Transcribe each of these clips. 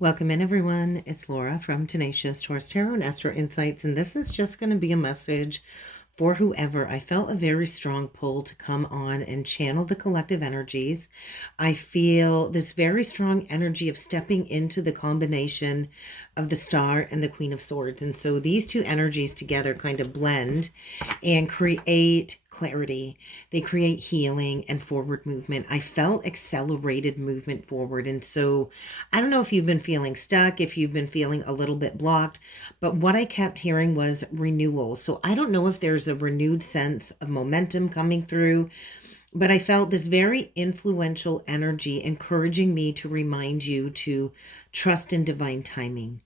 Welcome in, everyone. It's Laura from Tenacious Taurus Tarot and Astro Insights, and this is just going to be a message for whoever. I felt a very strong pull to come on and channel the collective energies. I feel this very strong energy of stepping into the combination of the Star and the Queen of Swords. And so these two energies together kind of blend and create clarity. They create healing and forward movement. I felt accelerated movement forward. And so I don't know if you've been feeling stuck, if you've been feeling a little bit blocked, but what I kept hearing was renewal. So I don't know if there's a renewed sense of momentum coming through, but I felt this very influential energy encouraging me to remind you to trust in divine timing.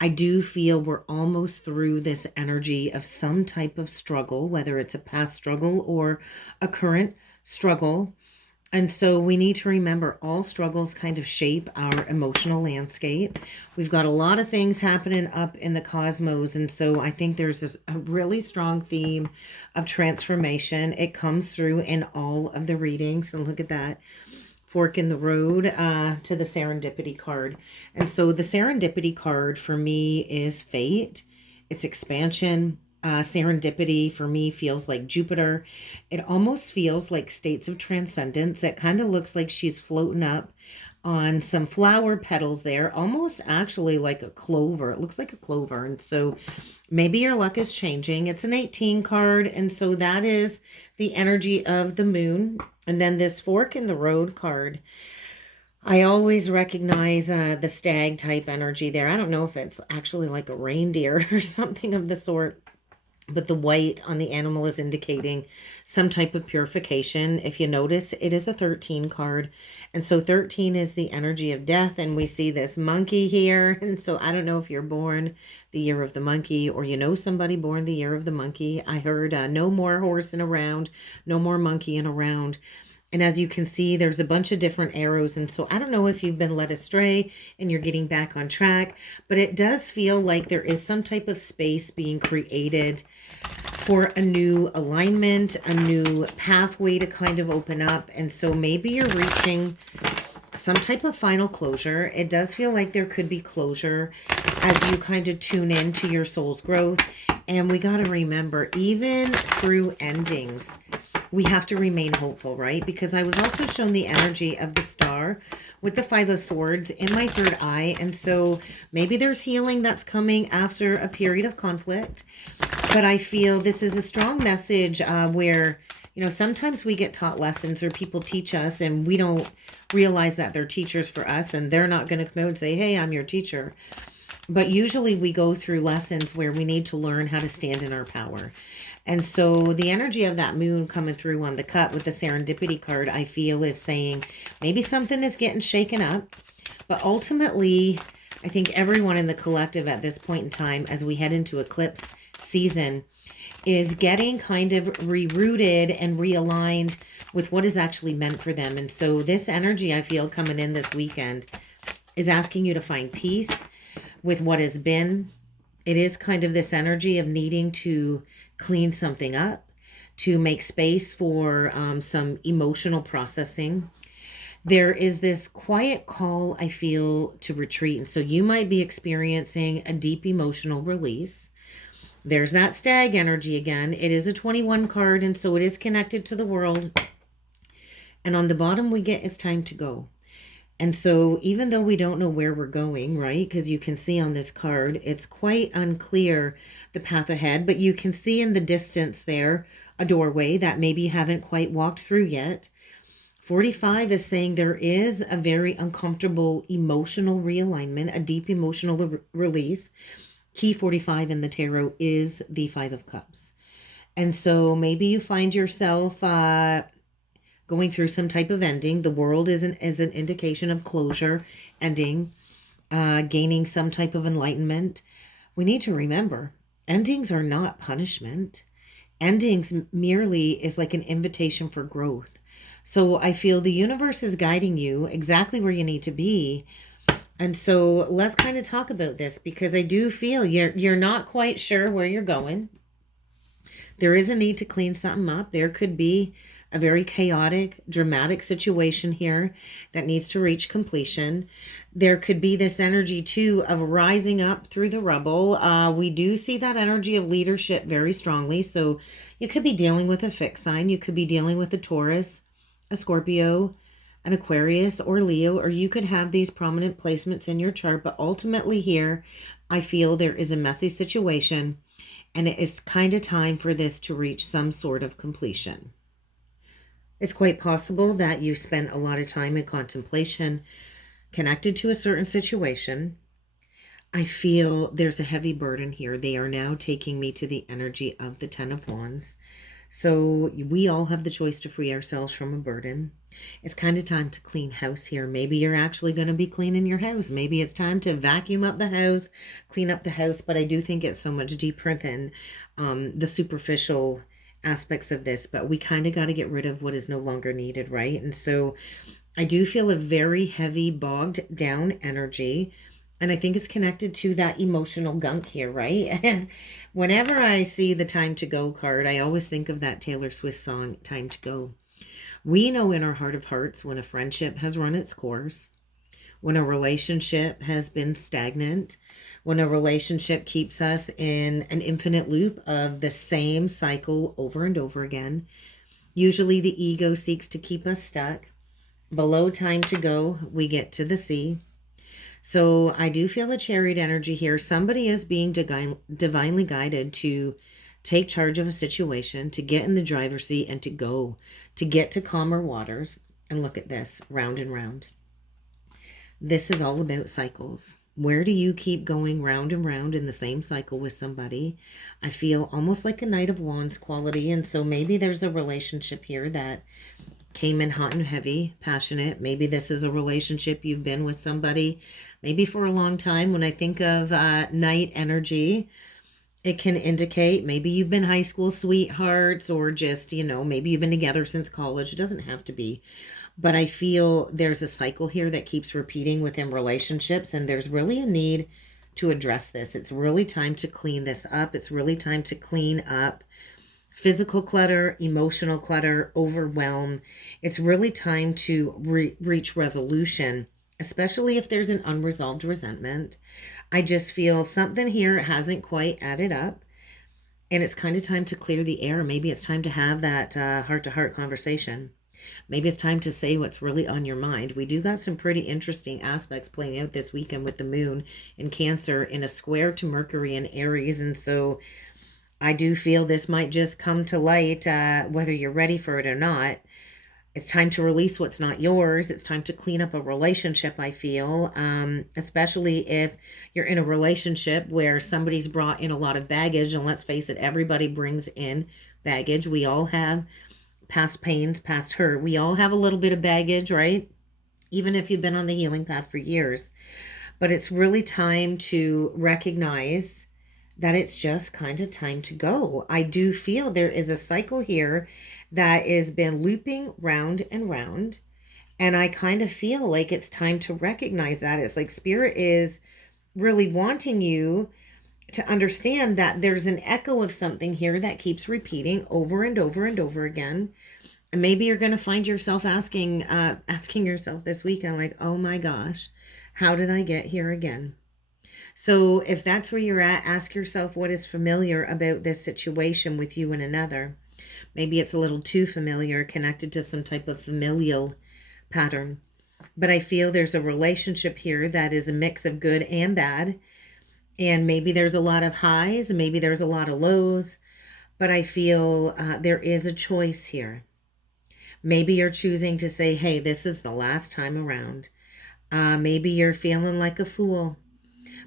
I do feel we're almost through this energy of some type of struggle, whether it's a past struggle or a current struggle. And so we need to remember all struggles kind of shape our emotional landscape. We've got a lot of things happening up in the cosmos. And so I think there's a really strong theme of transformation. It comes through in all of the readings. And look at that fork in the road to the serendipity card. And so the serendipity card for me is fate. It's expansion. Serendipity for me feels like Jupiter. It almost feels like states of transcendence. It kind of looks like she's floating up on some flower petals there, almost actually like a clover. It looks like a clover. And so maybe your luck is changing. It's an 18 card. And so that is the energy of the moon. And then this fork in the road card, I always recognize the stag type energy there. I don't know if it's actually like a reindeer or something of the sort, but the white on the animal is indicating some type of purification. If you notice, it is a 13 card. And so 13 is the energy of death. And we see this monkey here. And so I don't know if you're born the year of the monkey or you know somebody born the year of the monkey. I heard no more horsing around, no more monkeying around. And as you can see, there's a bunch of different arrows. And so I don't know if you've been led astray and you're getting back on track, but it does feel like there is some type of space being created for a new alignment, a new pathway to kind of open up. And so maybe you're reaching some type of final closure. It does feel like there could be closure as you kind of tune into your soul's growth. And we got to remember, even through endings, we have to remain hopeful, right? Because I was also shown the energy of the star with the 5 of swords in my third eye. And so maybe there's healing that's coming after a period of conflict. But I feel this is a strong message where, you know, sometimes we get taught lessons or people teach us and we don't realize that they're teachers for us and they're not going to come out and say, hey, I'm your teacher. But usually we go through lessons where we need to learn how to stand in our power. And so the energy of that moon coming through on the cut with the serendipity card, I feel is saying maybe something is getting shaken up. But ultimately, I think everyone in the collective at this point in time, as we head into eclipse season, is getting kind of rerouted and realigned with what is actually meant for them. And so this energy I feel coming in this weekend is asking you to find peace with what has been. It is kind of this energy of needing to clean something up, to make space for some emotional processing. There is this quiet call, I feel, to retreat. And so you might be experiencing a deep emotional release. There's that stag energy again. It is a 21 card, and so it is connected to the world. And on the bottom, we get it's time to go. And so even though we don't know where we're going, right, because you can see on this card, it's quite unclear the path ahead, but you can see in the distance there a doorway that maybe you haven't quite walked through yet. 45 is saying there is a very uncomfortable emotional realignment, a deep emotional release. Key 45 in the tarot is the 5 of Cups. And so maybe you find yourself going through some type of ending. The world is an indication of closure, ending, gaining some type of enlightenment. We need to remember, endings are not punishment. Endings merely is like an invitation for growth. So I feel the universe is guiding you exactly where you need to be. And so let's kind of talk about this, because I do feel you're not quite sure where you're going. There is a need to clean something up. There could be a very chaotic, dramatic situation here that needs to reach completion. There could be this energy too of rising up through the rubble. We do see that energy of leadership very strongly. So you could be dealing with a fixed sign. You could be dealing with a Taurus, a Scorpio, an Aquarius, or Leo, or you could have these prominent placements in your chart. But ultimately here, I feel there is a messy situation, and it is kind of time for this to reach some sort of completion. It's quite possible that you spent a lot of time in contemplation connected to a certain situation. I feel there's a heavy burden here. They are now taking me to the energy of the Ten of Wands. So we all have the choice to free ourselves from a burden. It's kind of time to clean house here. Maybe you're actually going to be cleaning your house. Maybe it's time to vacuum up the house, clean up the house. But I do think it's so much deeper than the superficial aspects of this. But we kind of got to get rid of what is no longer needed, right? And so I do feel a very heavy, bogged down energy. And I think it's connected to that emotional gunk here, right? Whenever I see the Time to Go card, I always think of that Taylor Swift song, Time to Go. We know in our heart of hearts when a friendship has run its course, when a relationship has been stagnant, when a relationship keeps us in an infinite loop of the same cycle over and over again. Usually the ego seeks to keep us stuck. Below Time to Go, we get to the sea. So I do feel a chariot energy here. Somebody is being divinely guided to take charge of a situation, to get in the driver's seat and to go, to get to calmer waters. And look at this, round and round. This is all about cycles. Where do you keep going round and round in the same cycle with somebody? I feel almost like a Knight of Wands quality. And so maybe there's a relationship here that came in hot and heavy, passionate. Maybe this is a relationship you've been with somebody maybe for a long time. When I think of Knight energy, it can indicate maybe you've been high school sweethearts or just, maybe you've been together since college. It doesn't have to be. But I feel there's a cycle here that keeps repeating within relationships, and there's really a need to address this. It's really time to clean this up. It's really time to clean up physical clutter, emotional clutter, overwhelm. It's really time to reach resolution, especially if there's an unresolved resentment. I just feel something here hasn't quite added up, and it's kind of time to clear the air. Maybe it's time to have that heart-to-heart conversation. Maybe it's time to say what's really on your mind. We do got some pretty interesting aspects playing out this weekend with the moon in Cancer in a square to Mercury in Aries, and so I do feel this might just come to light, whether you're ready for it or not. It's time to release what's not yours. It's time to clean up a relationship, I feel, especially if you're in a relationship where somebody's brought in a lot of baggage. And let's face it, everybody brings in baggage. We all have past pains, past hurt. We all have a little bit of baggage, right? Even if you've been on the healing path for years. But it's really time to recognize that it's just kind of time to go. I do feel there is a cycle here that has been looping round and round. And I kind of feel like it's time to recognize that. It's like Spirit is really wanting you to understand that there's an echo of something here that keeps repeating over and over and over again. And maybe you're going to find yourself asking yourself this weekend, like, oh my gosh, how did I get here again? So if that's where you're at, ask yourself what is familiar about this situation with you and another. Maybe it's a little too familiar, connected to some type of familial pattern. But I feel there's a relationship here that is a mix of good and bad. And maybe there's a lot of highs, and maybe there's a lot of lows. But I feel there is a choice here. Maybe you're choosing to say, hey, this is the last time around. Maybe you're feeling like a fool.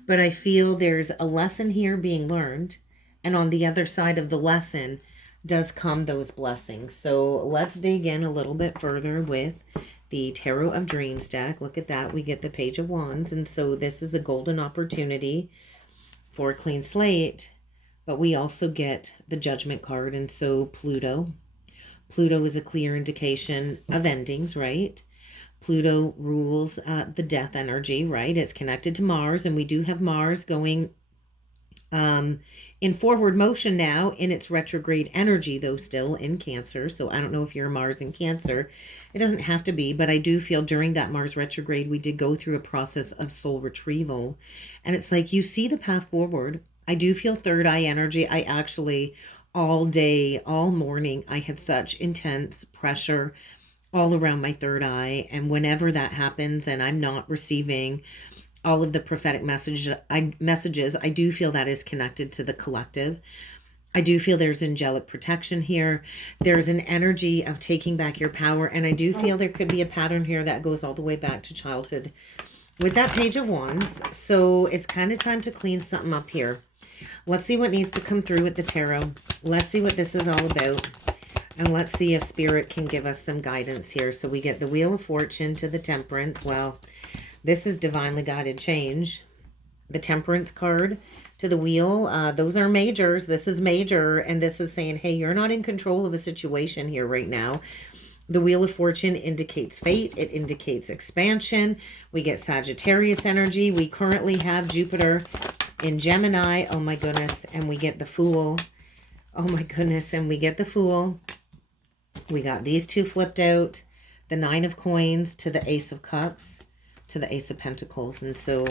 But I feel there's a lesson here being learned. And on the other side of the lesson does come those blessings. So let's dig in a little bit further with the Tarot of Dreams deck. Look at that. We get the Page of Wands. And so this is a golden opportunity for a clean slate. But we also get the Judgment card. And so Pluto. Pluto is a clear indication of endings, right? Pluto rules the death energy, right? It's connected to Mars, and we do have Mars going Um, in forward motion now, in its retrograde energy, though still in Cancer. So I don't know if you're Mars in Cancer. It doesn't have to be, but I do feel during that Mars retrograde, we did go through a process of soul retrieval. And it's like you see the path forward. I do feel third eye energy. I actually, all day, all morning, I had such intense pressure all around my third eye. And whenever that happens and I'm not receiving all of the prophetic messages, I do feel that is connected to the collective. I do feel there's angelic protection here. There's an energy of taking back your power. And I do feel there could be a pattern here that goes all the way back to childhood with that Page of Wands. So it's kind of time to clean something up here. Let's see what needs to come through with the tarot. Let's see what this is all about. And let's see if Spirit can give us some guidance here. So we get the Wheel of Fortune to the Temperance. Well, this is divinely guided change. The Temperance card to the Wheel. Those are majors. This is major. And this is saying, hey, you're not in control of a situation here right now. The Wheel of Fortune indicates fate. It indicates expansion. We get Sagittarius energy. We currently have Jupiter in Gemini. Oh my goodness. And we get the Fool. Oh my goodness. And we get the Fool. We got these two flipped out. The Nine of Coins to the Ace of Cups to the Ace of Pentacles. And so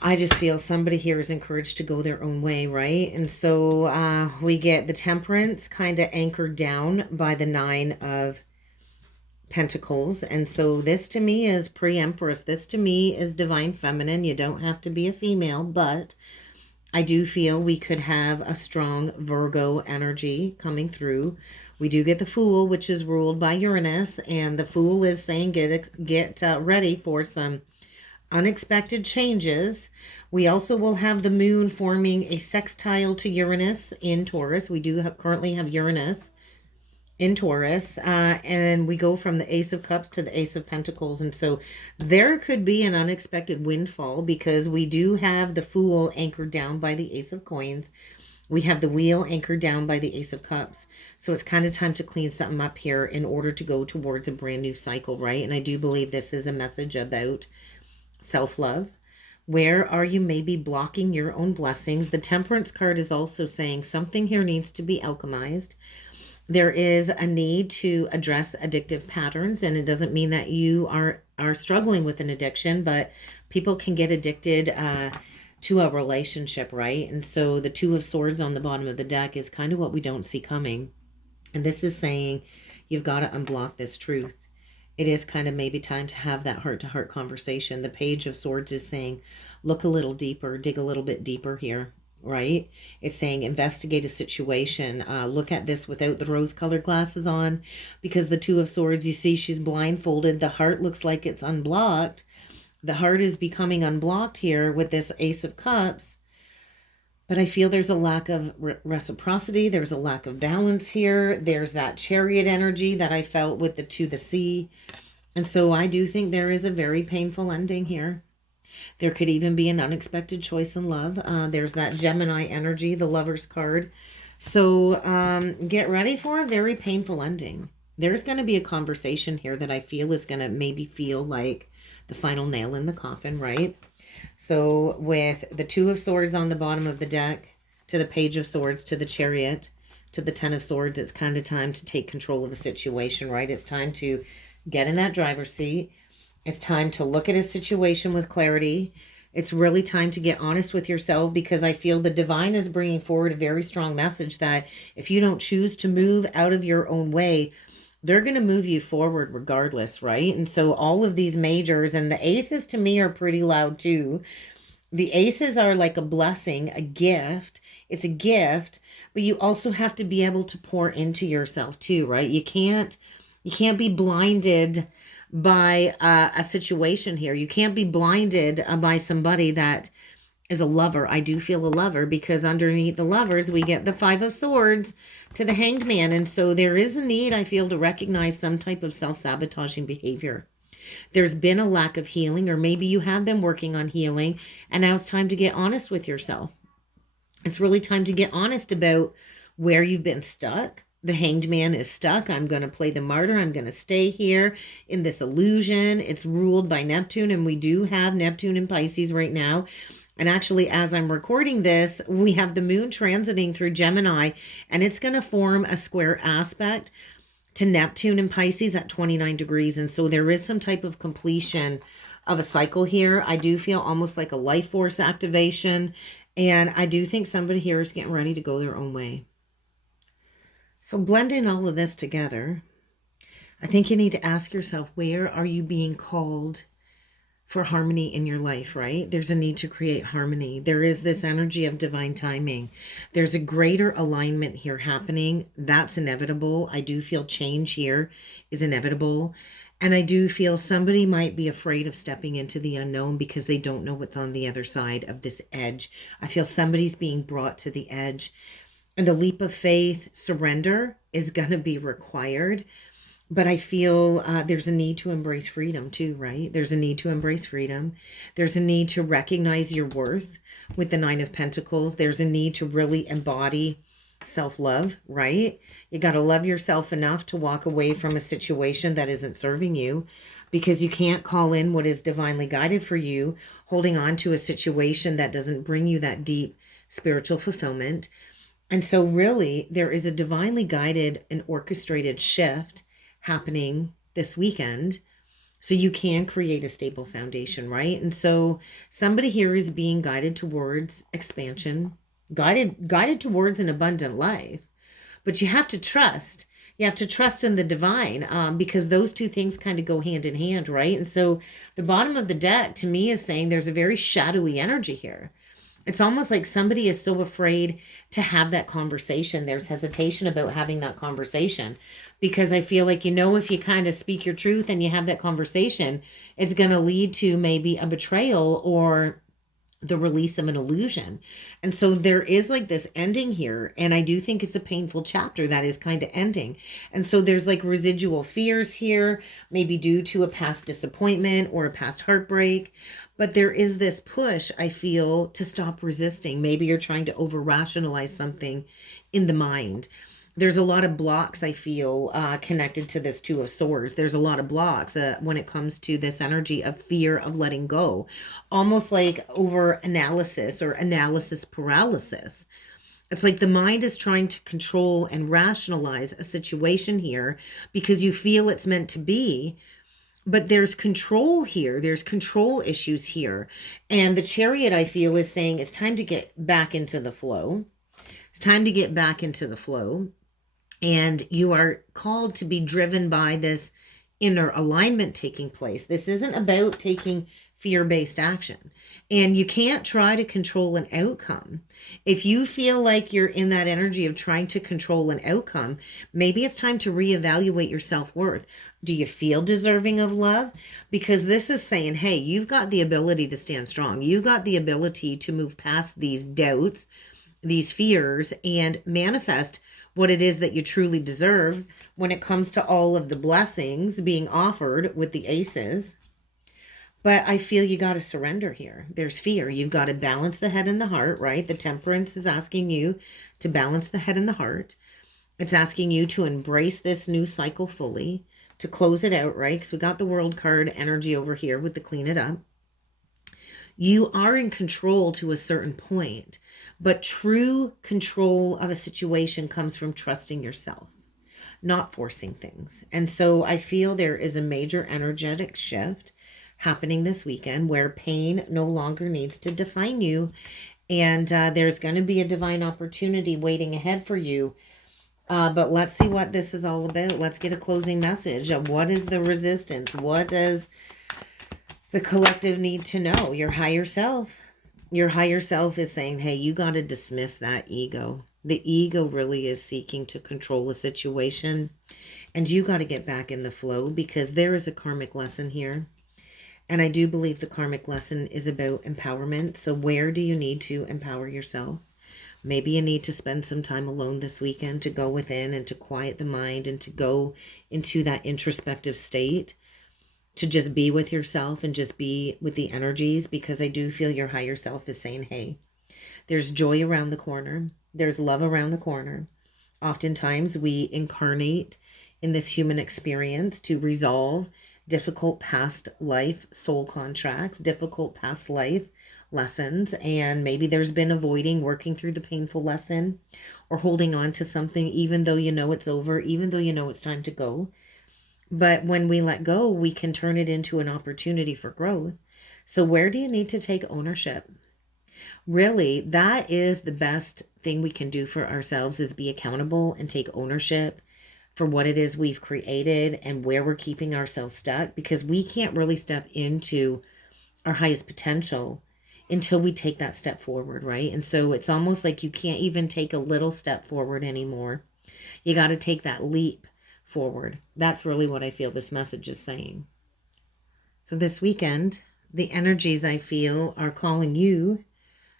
I just feel somebody here is encouraged to go their own way, right? And so we get the Temperance kind of anchored down by the Nine of Pentacles. And so this to me is pre-Empress. This to me is divine feminine. You don't have to be a female, but I do feel we could have a strong Virgo energy coming through. We do get the Fool, which is ruled by Uranus, and the Fool is saying get ready for some unexpected changes. We also will have the Moon forming a sextile to Uranus in Taurus. We do currently have Uranus in Taurus, and we go from the Ace of Cups to the Ace of Pentacles, and so there could be an unexpected windfall because we do have the Fool anchored down by the Ace of Coins. We have the Wheel anchored down by the Ace of Cups. So it's kind of time to clean something up here in order to go towards a brand new cycle, right? And I do believe this is a message about self-love. Where are you maybe blocking your own blessings? The Temperance card is also saying something here needs to be alchemized. There is a need to address addictive patterns, and it doesn't mean that you are struggling with an addiction, but people can get addicted to a relationship, right? And so the Two of Swords on the bottom of the deck is kind of what we don't see coming. And this is saying you've got to unblock this truth. It is kind of maybe time to have that heart-to-heart conversation. The Page of Swords is saying, look a little deeper, dig a little bit deeper here, right? It's saying investigate a situation. Look at this without the rose-colored glasses on, because the Two of Swords, you see she's blindfolded. The heart looks like it's unblocked. The heart is becoming unblocked here with this Ace of Cups. But I feel there's a lack of reciprocity. There's a lack of balance here. There's that Chariot energy that I felt with the To the Sea. And so I do think there is a very painful ending here. There could even be an unexpected choice in love. There's that Gemini energy, the Lover's card. So get ready for a very painful ending. There's going to be a conversation here that I feel is going to maybe feel like the final nail in the coffin, right? So with the Two of Swords on the bottom of the deck, to the Page of Swords, to the Chariot, to the Ten of Swords, it's kind of time to take control of a situation, right? It's time to get in that driver's seat. It's time to look at a situation with clarity. It's really time to get honest with yourself, because I feel the divine is bringing forward a very strong message that if you don't choose to move out of your own way, they're going to move you forward regardless, right? And so all of these majors, and the aces to me are pretty loud too. The aces are like a blessing, a gift. It's a gift, but you also have to be able to pour into yourself too, right? You can't be blinded by a situation here. You can't be blinded by somebody that is a lover. I do feel a lover, because underneath the lovers, we get the Five of Swords to the Hanged Man. And so there is a need, I feel, to recognize some type of self-sabotaging behavior. There's been a lack of healing, or maybe you have been working on healing, and now it's time to get honest with yourself. It's really time to get honest about where you've been stuck. The Hanged Man is stuck. I'm going to play the martyr. I'm going to stay here in this illusion. It's ruled by Neptune, and we do have Neptune in Pisces right now. And actually, as I'm recording this, we have the moon transiting through Gemini, and it's going to form a square aspect to Neptune and Pisces at 29 degrees. And so there is some type of completion of a cycle here. I do feel almost like a life force activation. And I do think somebody here is getting ready to go their own way. So blending all of this together, I think you need to ask yourself, where are you being called for harmony in your life, right? There's a need to create harmony. There is this energy of divine timing. There's a greater alignment here happening. That's inevitable. I do feel change here is inevitable. And I do feel somebody might be afraid of stepping into the unknown because they don't know what's on the other side of this edge. I feel somebody's being brought to the edge. And the leap of faith, surrender is going to be required. But I feel there's a need to embrace freedom too, right? There's a need to embrace freedom. There's a need to recognize your worth with the Nine of Pentacles. There's a need to really embody self-love, right? You got to love yourself enough to walk away from a situation that isn't serving you, because you can't call in what is divinely guided for you, holding on to a situation that doesn't bring you that deep spiritual fulfillment. And so really, there is a divinely guided and orchestrated shift happening this weekend, so you can create a stable foundation, right? And so somebody here is being guided towards expansion, guided towards an abundant life. But you have to trust. You have to trust in the divine, because those two things kind of go hand in hand, right? And so the bottom of the deck to me is saying there's a very shadowy energy here. It's almost like somebody is so afraid to have that conversation. There's hesitation about having that conversation, because I feel like, if you kind of speak your truth and you have that conversation, it's going to lead to maybe a betrayal or the release of an illusion. And so there is like this ending here. And I do think it's a painful chapter that is kind of ending. And so there's like residual fears here, maybe due to a past disappointment or a past heartbreak. But there is this push, I feel, to stop resisting. Maybe you're trying to over rationalize something in the mind. There's a lot of blocks, I feel, connected to this Two of Swords. There's a lot of blocks when it comes to this energy of fear of letting go, almost like over analysis or analysis paralysis. It's like the mind is trying to control and rationalize a situation here because you feel it's meant to be. But there's control here. There's control issues here. And the Chariot, I feel, is saying it's time to get back into the flow. It's time to get back into the flow. And you are called to be driven by this inner alignment taking place. This isn't about taking fear-based action. And you can't try to control an outcome. If you feel like you're in that energy of trying to control an outcome, maybe it's time to reevaluate your self-worth. Do you feel deserving of love? Because this is saying, hey, you've got the ability to stand strong. You've got the ability to move past these doubts, these fears, and manifest what it is that you truly deserve when it comes to all of the blessings being offered with the aces. But I feel you got to surrender here. There's fear. You've got to balance the head and the heart, right? The Temperance is asking you to balance the head and the heart. It's asking you to embrace this new cycle fully, to close it out, right? Because we got the World card energy over here with the clean it up. You are in control to a certain point, but true control of a situation comes from trusting yourself, not forcing things. And so I feel there is a major energetic shift happening this weekend where pain no longer needs to define you. And there's going to be a divine opportunity waiting ahead for you. But let's see what this is all about. Let's get a closing message. What is the resistance? What does the collective need to know? Your higher self. Your higher self is saying, hey, you got to dismiss that ego. The ego really is seeking to control a situation. And you got to get back in the flow, because there is a karmic lesson here. And I do believe the karmic lesson is about empowerment. So where do you need to empower yourself? Maybe you need to spend some time alone this weekend to go within and to quiet the mind and to go into that introspective state, to just be with yourself and just be with the energies, because I do feel your higher self is saying, hey, there's joy around the corner. There's love around the corner. Oftentimes we incarnate in this human experience to resolve difficult past life soul contracts, difficult past life lessons, and maybe there's been avoiding working through the painful lesson or holding on to something even though you know it's over, even though you know it's time to go. But when we let go, we can turn it into an opportunity for growth. So where do you need to take ownership? Really, that is the best thing we can do for ourselves, is be accountable and take ownership for what it is we've created and where we're keeping ourselves stuck, because we can't really step into our highest potential until we take that step forward, right? And so it's almost like you can't even take a little step forward anymore. You got to take that leap forward. That's really what I feel this message is saying. So this weekend, the energies I feel are calling you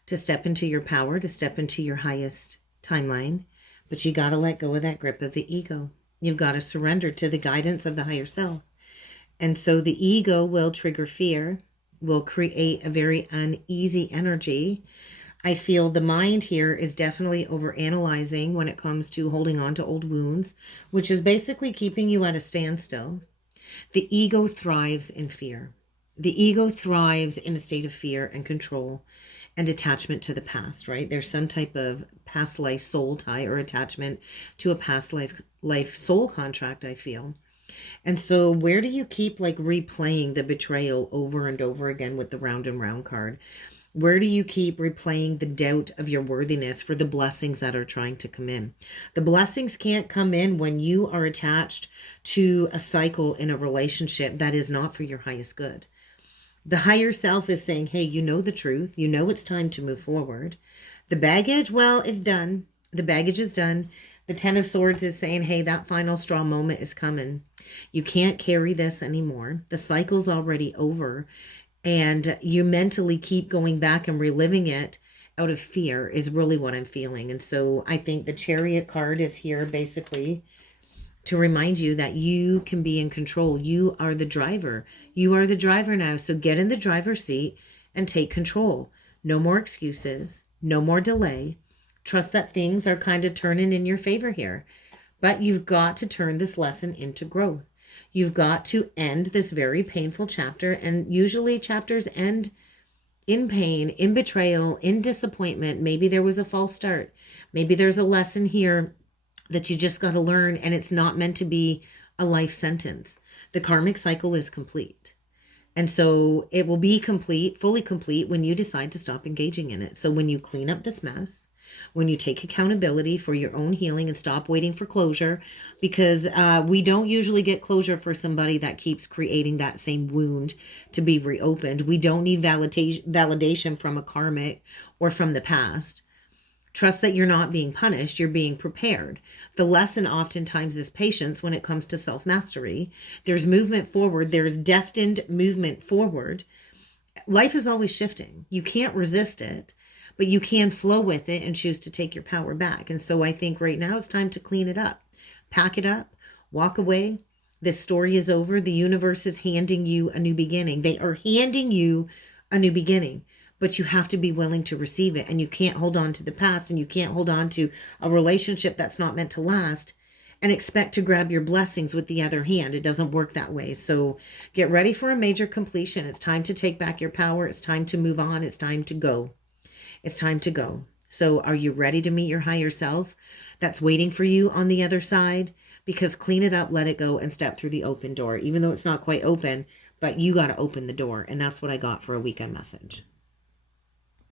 to step into your power, to step into your highest timeline. But you got to let go of that grip of the ego. You've got to surrender to the guidance of the higher self. And so the ego will trigger fear, will create a very uneasy energy. I feel the mind here is definitely overanalyzing when it comes to holding on to old wounds, which is basically keeping you at a standstill. The ego thrives in fear. The ego thrives in a state of fear and control and attachment to the past, right? There's some type of past life soul tie or attachment to a past life soul contract, I feel. And so where do you keep like replaying the betrayal over and over again with the round and round card? Where do you keep replaying the doubt of your worthiness for the blessings that are trying to come in? The blessings can't come in when you are attached to a cycle in a relationship that is not for your highest good. The higher self is saying, hey, you know the truth. You know it's time to move forward. The baggage, well, is done. The baggage is done. The Ten of Swords is saying, hey, that final straw moment is coming. You can't carry this anymore. The cycle's already over. And you mentally keep going back and reliving it out of fear is really what I'm feeling. And so I think the Chariot card is here basically to remind you that you can be in control. You are the driver. You are the driver now. So get in the driver's seat and take control. No more excuses. No more delay. Trust that things are kind of turning in your favor here. But you've got to turn this lesson into growth. You've got to end this very painful chapter. And usually chapters end in pain, in betrayal, in disappointment. Maybe there was a false start. Maybe there's a lesson here that you just got to learn, and it's not meant to be a life sentence. The karmic cycle is complete. And so it will be complete, fully complete, when you decide to stop engaging in it. So when you clean up this mess, when you take accountability for your own healing and stop waiting for closure, because we don't usually get closure for somebody that keeps creating that same wound to be reopened. We don't need validation from a karmic or from the past. Trust that you're not being punished, you're being prepared. The lesson oftentimes is patience when it comes to self-mastery. There's movement forward, there's destined movement forward. Life is always shifting. You can't resist it, but you can flow with it and choose to take your power back. And so I think right now it's time to clean it up. Pack it up, walk away. This story is over. The universe is handing you a new beginning. They are handing you a new beginning. But you have to be willing to receive it. And you can't hold on to the past, and you can't hold on to a relationship that's not meant to last and expect to grab your blessings with the other hand. It doesn't work that way. So get ready for a major completion. It's time to take back your power. It's time to move on. It's time to go. It's time to go. So are you ready to meet your higher self that's waiting for you on the other side? Because clean it up, let it go, and step through the open door, even though it's not quite open, but you got to open the door. And that's what I got for a weekend message.